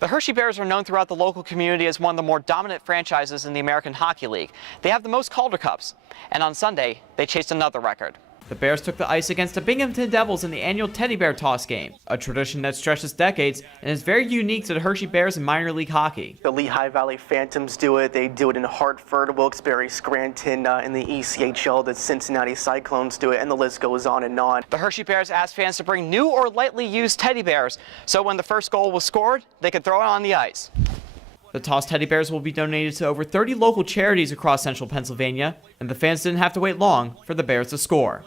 The Hershey Bears are known throughout the local community as one of the more dominant franchises in the American Hockey League. They have the most Calder Cups, and on Sunday, they chased another record. The Bears took the ice against the Binghamton Devils in the annual Teddy Bear Toss game, a tradition that stretches decades and is very unique to the Hershey Bears in minor league hockey. The Lehigh Valley Phantoms do it. They do it in Hartford, Wilkes-Barre, Scranton, in the ECHL. The Cincinnati Cyclones do it, and the list goes on and on. The Hershey Bears asked fans to bring new or lightly used teddy bears, so when the first goal was scored, they could throw it on the ice. The tossed teddy bears will be donated to over 30 local charities across central Pennsylvania, and the fans didn't have to wait long for the Bears to score.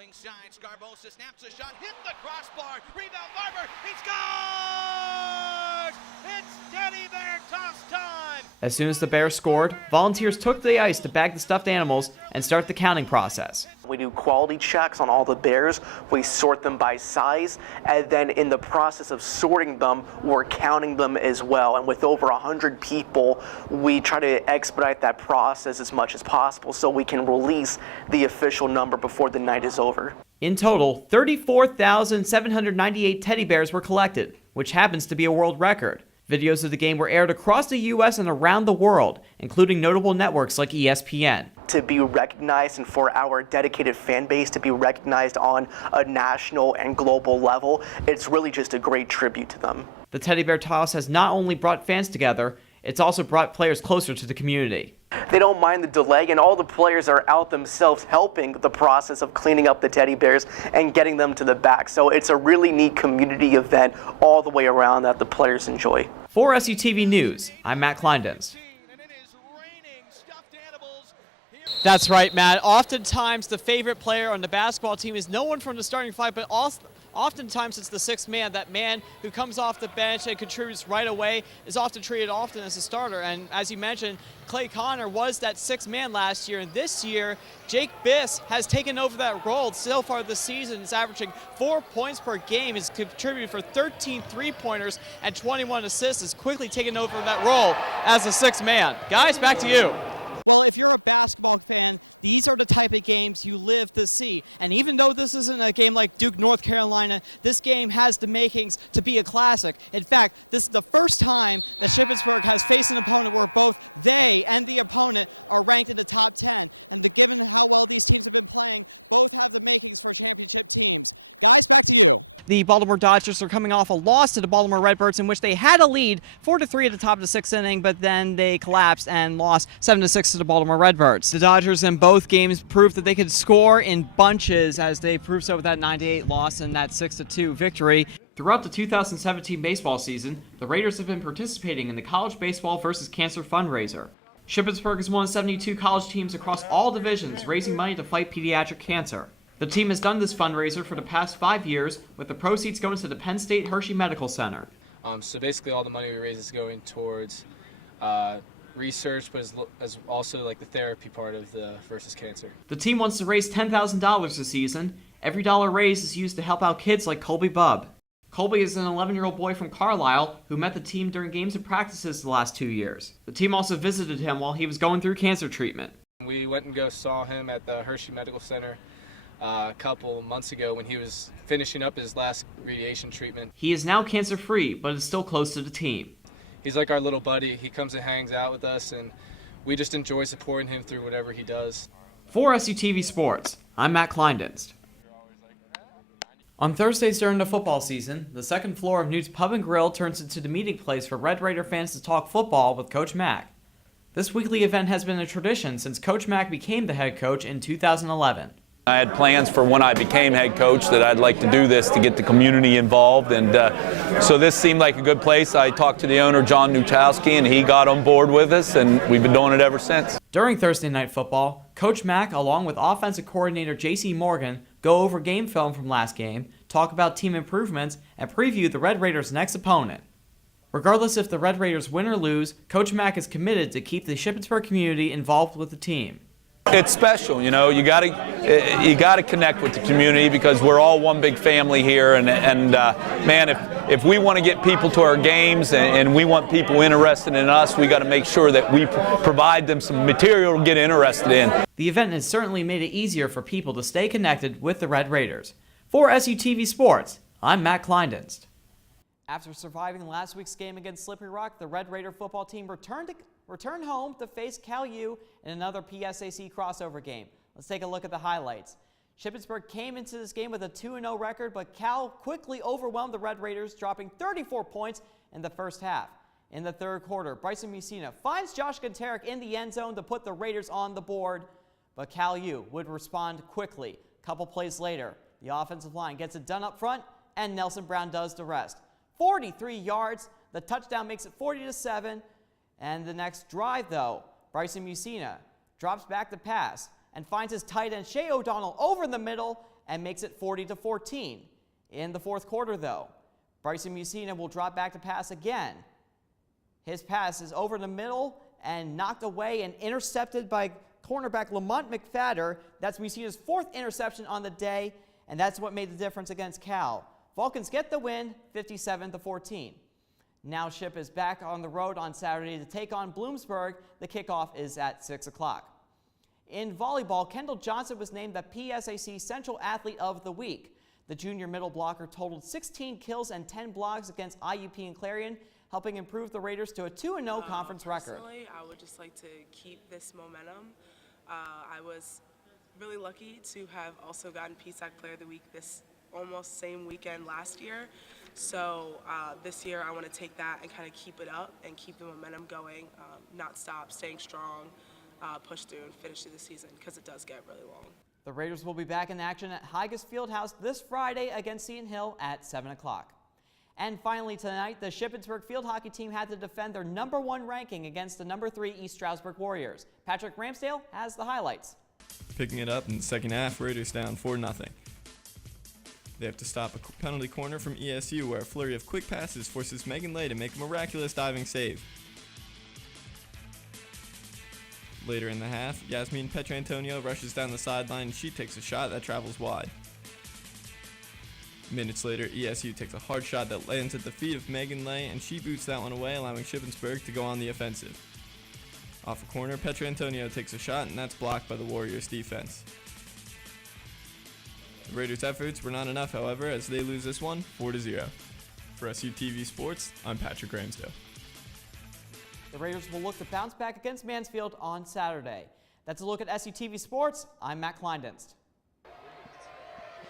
Snaps a shot, hit the crossbar, rebound Barber, he scores! It's Teddy Bear toss time! As soon as the Bears scored, volunteers took to the ice to bag the stuffed animals and start the counting process. We do quality checks on all the bears. We sort them by size, and then in the process of sorting them, we're counting them as well. And with over 100 people, we try to expedite that process as much as possible so we can release the official number before the night is over. In total, 34,798 teddy bears were collected, which happens to be a world record. Videos of the game were aired across the U.S. and around the world, including notable networks like ESPN. To be recognized and for our dedicated fan base to be recognized on a national and global level, it's really just a great tribute to them. The Teddy Bear Toss has not only brought fans together, it's also brought players closer to the community. They don't mind the delay, and all the players are out themselves helping the process of cleaning up the teddy bears and getting them to the back. So it's a really neat community event all the way around that the players enjoy. For SUTV News, I'm Matt Klinedinst. That's right, Matt. Oftentimes the favorite player on the basketball team is no one from the starting five, but oftentimes it's the sixth man. That man who comes off the bench and contributes right away is often treated as a starter. And as you mentioned, Clay Connor was that sixth man last year. And this year, Jake Biss has taken over that role. So far this season, he's averaging 4 points per game. He's contributed for 13 three-pointers and 21 assists. Has quickly taken over that role as a sixth man. Guys, back to you. The Baltimore Dodgers are coming off a loss to the Baltimore Redbirds in which they had a lead 4-3 at the top of the sixth inning, but then they collapsed and lost 7-6 to the Baltimore Redbirds. The Dodgers in both games proved that they could score in bunches as they proved so with that 9-8 loss and that 6-2 victory. Throughout the 2017 baseball season, the Raiders have been participating in the College Baseball vs. Cancer fundraiser. Shippensburg is one of 72 college teams across all divisions raising money to fight pediatric cancer. The team has done this fundraiser for the past 5 years, with the proceeds going to the Penn State Hershey Medical Center. So basically all the money we raise is going towards research, but as also like the therapy part of the versus cancer. The team wants to raise $10,000 this season. Every dollar raised is used to help out kids like Colby Bubb. Colby is an 11-year-old boy from Carlisle who met the team during games and practices the last 2 years. The team also visited him while he was going through cancer treatment. We went and saw him at the Hershey Medical Center a couple months ago when he was finishing up his last radiation treatment. He is now cancer-free, but is still close to the team. He's like our little buddy. He comes and hangs out with us, and we just enjoy supporting him through whatever he does. For SUTV Sports, I'm Matt Klinedinst. On Thursdays during the football season, the second floor of Newt's Pub and Grill turns into the meeting place for Red Raider fans to talk football with Coach Mack. This weekly event has been a tradition since Coach Mack became the head coach in 2011. I had plans for when I became head coach that I'd like to do this to get the community involved, and so this seemed like a good place. I talked to the owner, John Nutowski, and he got on board with us, and we've been doing it ever since. During Thursday Night Football, Coach Mack, along with offensive coordinator J.C. Morgan, go over game film from last game, talk about team improvements, and preview the Red Raiders' next opponent. Regardless if the Red Raiders win or lose, Coach Mack is committed to keep the Shippensburg community involved with the team. It's special, you know. You got to connect with the community because we're all one big family here. And man, if we want to get people to our games and we want people interested in us, we got to make sure that we provide them some material to get interested in. The event has certainly made it easier for people to stay connected with the Red Raiders. For SUTV Sports, I'm Matt Klinedinst. After surviving last week's game against Slippery Rock, the Red Raider football team returned home to face Cal U in another PSAC crossover game. Let's take a look at the highlights. Shippensburg came into this game with a 2-0 record, but Cal quickly overwhelmed the Red Raiders, dropping 34 points in the first half. In the third quarter, Bryson Musina finds Josh Gontarek in the end zone to put the Raiders on the board, but Cal U would respond quickly. A couple plays later, the offensive line gets it done up front, and Nelson Brown does the rest. 43 yards, the touchdown makes it 40-7, and the next drive, though, Bryson Musina drops back the pass and finds his tight end Shea O'Donnell over the middle and makes it 40-14. In the fourth quarter, though, Bryson Musina will drop back to pass again. His pass is over the middle and knocked away and intercepted by cornerback Lamont McFadder. That's Musina's fourth interception on the day, and that's what made the difference against Cal. Vulcans get the win, 57-14. Now Ship is back on the road on Saturday to take on Bloomsburg. The kickoff is at 6 o'clock. In volleyball, Kendall Johnson was named the PSAC Central Athlete of the Week. The junior middle blocker totaled 16 kills and 10 blocks against IUP and Clarion, helping improve the Raiders to a 2-0 conference record. Personally, I would just like to keep this momentum. I was really lucky to have also gotten PSAC Player of the Week this almost same weekend last year. So this year I want to take that and kind of keep it up and keep the momentum going, not stop, staying strong, push through and finish through the season because it does get really long. The Raiders will be back in action at Higas Fieldhouse this Friday against Seton Hill at 7 o'clock. And finally tonight, the Shippensburg field hockey team had to defend their #1 ranking against the #3 East Stroudsburg Warriors. Patrick Ramsdale has the highlights. Picking it up in the second half, Raiders down 4-0. They have to stop a penalty corner from ESU where a flurry of quick passes forces Megan Lay to make a miraculous diving save. Later in the half, Yasmin Petrantonio rushes down the sideline and she takes a shot that travels wide. Minutes later, ESU takes a hard shot that lands at the feet of Megan Lay and she boots that one away, allowing Shippensburg to go on the offensive. Off a corner, Petrantonio takes a shot and that's blocked by the Warriors defense. The Raiders' efforts were not enough, however, as they lose this one 4-0. For SUTV Sports, I'm Patrick Ramsdale. The Raiders will look to bounce back against Mansfield on Saturday. That's a look at SUTV Sports. I'm Matt Klinedinst.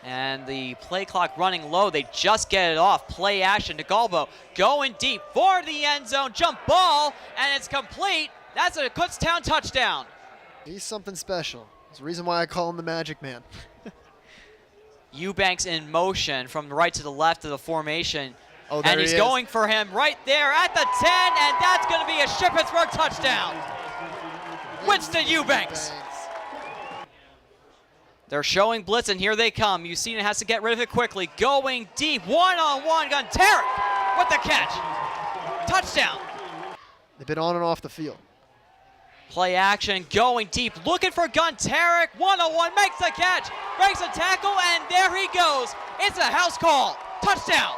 And the play clock running low. They just get it off. Play action to Galbo. Going deep for the end zone. Jump ball, and it's complete. That's a Kutztown touchdown. He's something special. There's a reason why I call him the Magic Man. Eubanks in motion from the right to the left of the formation. Oh, there and he's he is. going for him right there at the 10, and that's going to be a Shippensburg touchdown. Winston Eubanks. They're showing blitz, and here they come. Musina has to get rid of it quickly. Going deep, one-on-one. Gontarek with the catch. Touchdown. They've been on and off the field. Play action, going deep, looking for Gontarek. 101, makes the catch, breaks a tackle, and there he goes. It's a house call. Touchdown.